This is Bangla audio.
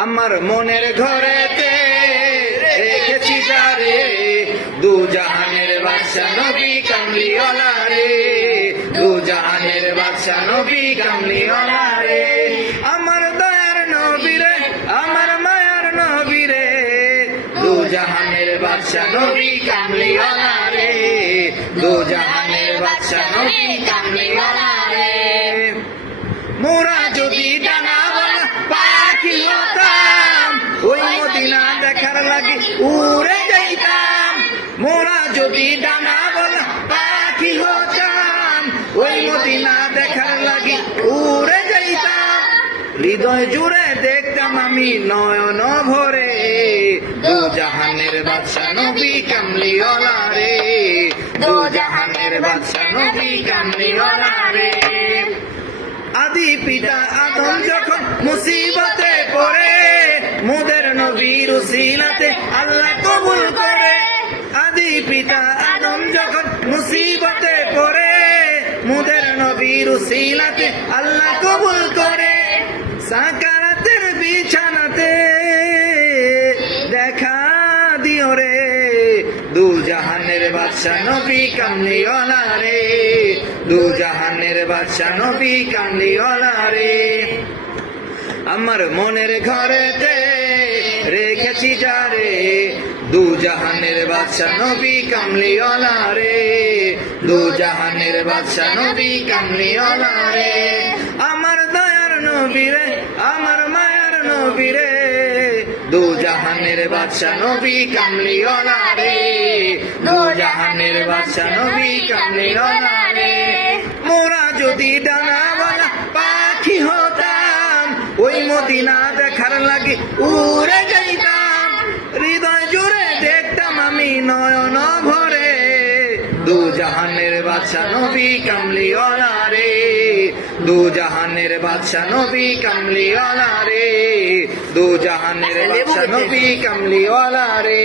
আমার মনের ঘরেতে রেখেছি যারে, দু জাহানের বাদশা নবী কামলিওয়ালা রে, দু জাহানের বাদশা নবী কামলিওয়ালা রে। আমার দয়ার নবী রে, আমার মায়ার নবী রে, দু জাহানের বাদশা নবী কামলিওয়ালা রে, দু জাহানের বাদশা নবী কামলিওয়ালা রে। মোরা যদি ডানাওয়ালা পাখি হতাম, ওই মদিনা দেখার লাগে উড়ে যাইতাম। মোরা যদি ডানাওয়ালা পাখি হতাম, ওই মদিনা দেখার লাগে উড়ে যাইতাম। হৃদয় জুড়ে দেখতাম আমি নয়ন ভরে, দু জাহানের বাদশা নবী কামলিওয়ালা রে, দু জাহানের বাদশা নবী কামলিওয়ালা রে। আদি পিতা আদম যখন মুসিবতে পড়ে, মোদের নবীর উসিলাতে আল্লাহ কবুল করে। আদি পিতা আদম যখন মুসিবতে পড়ে, মোদের নবীর উসিলাতে আল্লাহ কবুল করে। সাকারাতের বিছানাতে দেখা দিও রে, দু জাহানের বাদশা নবী কামলিওয়ালা রে, দু জাহানের বাদশা নবী কামলিওয়ালা রে। আমার মনের ঘরেতে রেখেছি যারে, দু জাহানের বাদশা নবী কামলিওয়ালা রে, দু জাহানের বাদশা নবী কামলিওয়ালা রে। আমার দয়ার নবী রে, আমার মায়ার নবী রে, দু জাহানের বাদশা নবী কামলিওয়ালা রে, দু জাহানের বাদশা নবী কামলিওয়ালা রে। মোরা যদি ডানাওয়ালা পাখি হতাম, ওই মদিনা দেখার লাগে উড়ে যাইতাম। হৃদয় জুড়ে দেখতাম আমি নয়ন ভরে, দু জাহানের বাদশা নবী কামলিওয়ালা রে, দু জাহানের বাদশা নবী কামলিওয়ালা রে, দু জাহানের বাদশা নবী কামলিওয়ালা রে।